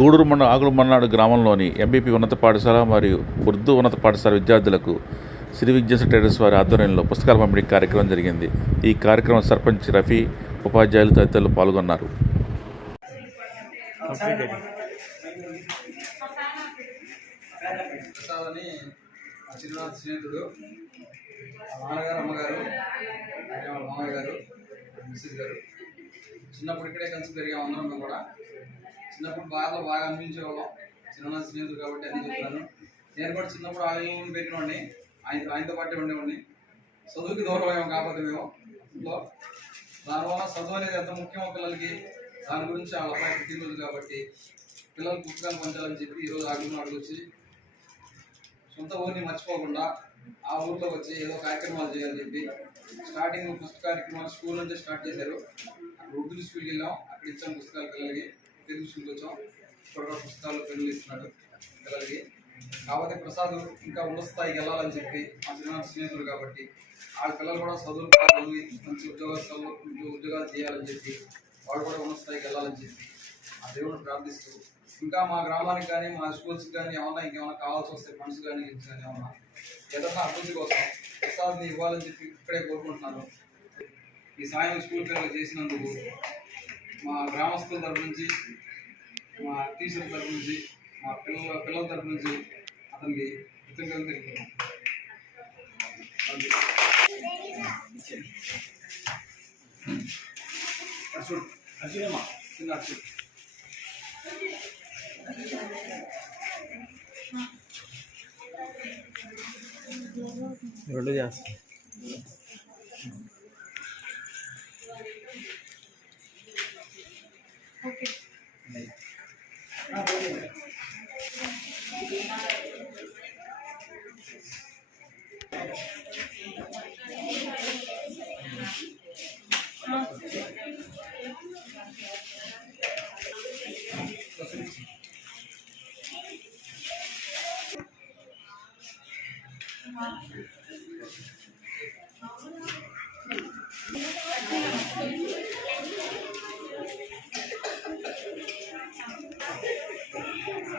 గూడూరు మండ ఆకుల మన్నాడు గ్రామంలోని ఎంబీపీ ఉన్నత పాఠశాల మరియు ఉర్దూ ఉన్నత పాఠశాల విద్యార్థులకు శ్రీ విద్యాస ట్రేడర్స్ వారి ఆధ్వర్యంలో పుస్తకాల పంపిణీ కార్యక్రమం జరిగింది. ఈ కార్యక్రమం సర్పంచ్ రఫీ ఉపాధ్యాయులు తదితరులు పాల్గొన్నారు. స్నేహితుడు నాన్నగారు అమ్మగారు మామయ్య గారు మిస్సెస్ గారు. చిన్నప్పుడు ఇక్కడే కలిసి పెరిగాం అందరం కూడా. చిన్నప్పుడు బాగా బాగా అనిపించేవాళ్ళం చిన్న స్నేహితుడు కాబట్టి అని చెప్తున్నాను నేను కూడా చిన్నప్పుడు ఆయన పెట్టినవాడిని ఆయన ఆయనతో పాటే ఉండేవాడిని. చదువుకి దూరం కాకపోతే మేము. ఇంట్లో దానివల్ల చదువు అనేది ఎంత ముఖ్యమో పిల్లలకి దాని గురించి ఆ అబ్బాయి తీరుదు కాబట్టి పిల్లలు పుస్తకాలు పంచాలని చెప్పి ఈరోజు ఆగ్రహం అడుగుచ్చి సొంత ఊరిని మర్చిపోకుండా ఆ ఊర్లో వచ్చి ఏదో కార్యక్రమాలు చేయాలని చెప్పి స్టార్టింగ్ పుస్తక కార్యక్రమాలు స్కూల్ నుంచి స్టార్ట్ చేశారు. అక్కడ ఉర్దూ స్కూల్కి వెళ్ళాం. అక్కడ ఇచ్చాం పుస్తకాలు పిల్లలకి. తెలుగు వచ్చాం ఇక్కడ పుస్తకాలు పెన్నులు ఇస్తున్నాడు పిల్లలకి కాకపోతే ప్రసాద్ ఇంకా ఉన్నత స్థాయికి వెళ్ళాలని చెప్పి మా చిన్న స్నేహితుడు కాబట్టి వాళ్ళ పిల్లలు కూడా చదువులు చదివి మంచి ఉద్యోగస్తులు ఉద్యోగాలు చేయాలని చెప్పి వాళ్ళు కూడా ఉన్నత స్థాయికి వెళ్ళాలని చెప్పి ఆ దేవుడు ప్రార్థిస్తూ ఇంకా మా గ్రామానికి కానీ మా స్కూల్స్కి కానీ ఏమన్నా ఇంకేమైనా కావాల్సి వస్తే ఫండ్స్ కానీ కానీ ఏమన్నా ఏదన్నా అభివృద్ధి కోసం ప్రసాద్ని ఇవ్వాలని చెప్పి ఇక్కడే కోరుకుంటున్నాను. ఈ సాయం స్కూల్ పిల్లలు చేసినందుకు మా గ్రామస్తుల తరపు నుంచి మా టీచర్ తరపు నుంచి మా పిల్లల పిల్లల తరపు నుంచి అతనికి కృతజ్ఞతలు తెలుపుతున్నాం అర్జున్ అర్జునమ్మా చిన్న అర్జున్ రెండు చేస్తాం.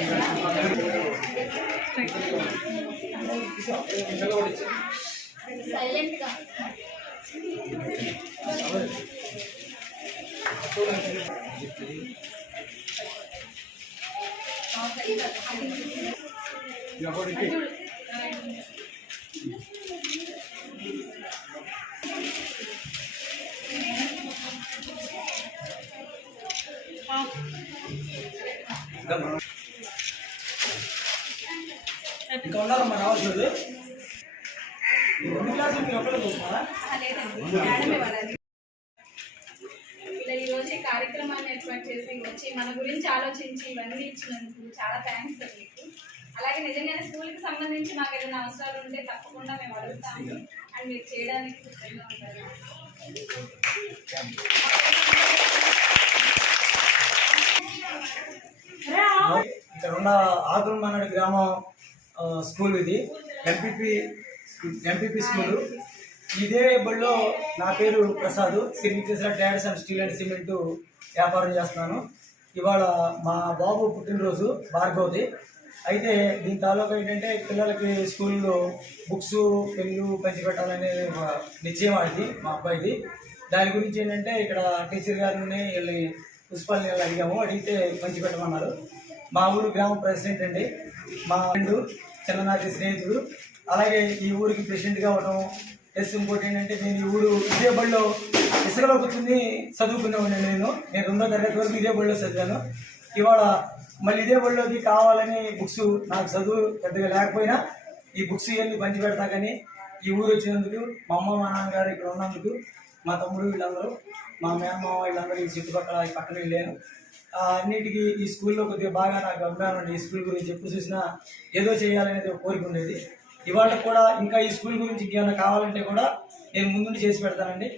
ఉన్నారమ్మా రావాల్సి ఎన్ని చూస్తారా? ఇలా ఈ రోజు ఈ కార్యక్రమాన్ని ఏర్పాటు చేసి వచ్చి మన గురించి ఆలోచించి ఇవన్నీ ఇచ్చినందుకు చాలా థ్యాంక్స్ మీకు. అలాగే నిజంగానే స్కూల్కి సంబంధించి మాకు ఏదైనా అవసరాలు ఉంటే తప్పకుండా మేము అడుగుతాము. అండ్ మీరు చేయడానికి సిద్ధంగా ఉంటారు. ఇక్కడ ఉన్న ఆకులమన్నడి గ్రామం స్కూల్ ఇది. MPP MPP school. ఇదే బడిలో నా పేరు Prasad. Sri dance and steel and cement వ్యాపారం చేస్తున్నాను. ఇవాళ మా బాబు పుట్టినరోజు భార్గవది. అయితే దీని తాలూకా ఏంటంటే పిల్లలకి స్కూల్లో బుక్స్ పెన్ను పంచిపెట్టాలనే నిశ్చయం అది మా అబ్బాయిది. దాని గురించి ఏంటంటే ఇక్కడ టీచర్ గారిని వెళ్ళి ప్రిన్సిపాల్ని వెళ్ళి అడిగాము. అడిగితే పంచిపెట్టమన్నారు మా ఊరు గ్రామ ప్రెసిడెంట్ అండి. మా ఫ్రెండ్ చిన్ననాటి స్నేహితుడు. అలాగే ఈ ఊరికి ప్రెసిడెంట్గా అవడం ప్లస్ ఇంకోటి ఏంటంటే నేను ఈ ఊరు ఇదే బడిలో ఇసుకలో కూర్చుని చదువుకునేవాడిని నేను. నేను రెండో తరగతి వరకు ఇదే బడిలో చదివాను. ఇవాళ మళ్ళీ ఇదే బడిలోకి కావాలని బుక్స్ నాకు చదువు పెద్దగా లేకపోయినా ఈ బుక్స్ ఇవన్నీ పంచి పెడతా కానీ ఈ ఊరు వచ్చినందుకు మా అమ్మ మా నాన్నగారు ఇక్కడ ఉన్నందుకు మా తమ్ముడు వీళ్ళందరూ మా మేనమామ వీళ్ళందరూ ఈ చుట్టుపక్కల ఈ పక్కన వెళ్ళాను. అన్నిటికీ ఈ స్కూల్లో కొద్దిగా బాగా నాకు అభిమానం ఉంది ఈ స్కూల్ గురించి ఎప్పుడు చూసినా ఏదో చేయాలనేది ఒక కోరిక ఉండేది. ఇవాళ కూడా ఇంకా ఈ స్కూల్ గురించి ఇంకేమైనా కావాలంటే కూడా నేను ముందుండి చేసి పెడతానండి.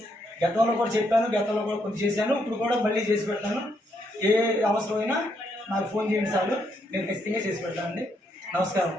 గతంలో కూడా చెప్పాను గతంలో కూడా కొంచెం చేశాను ఇప్పుడు కూడా మళ్ళీ చేసి పెడతాను. ఏ అవసరమైనా నాకు ఫోన్ చేయండి సార్లు నేను ఖచ్చితంగా చేసి పెడతానండి. నమస్కారం.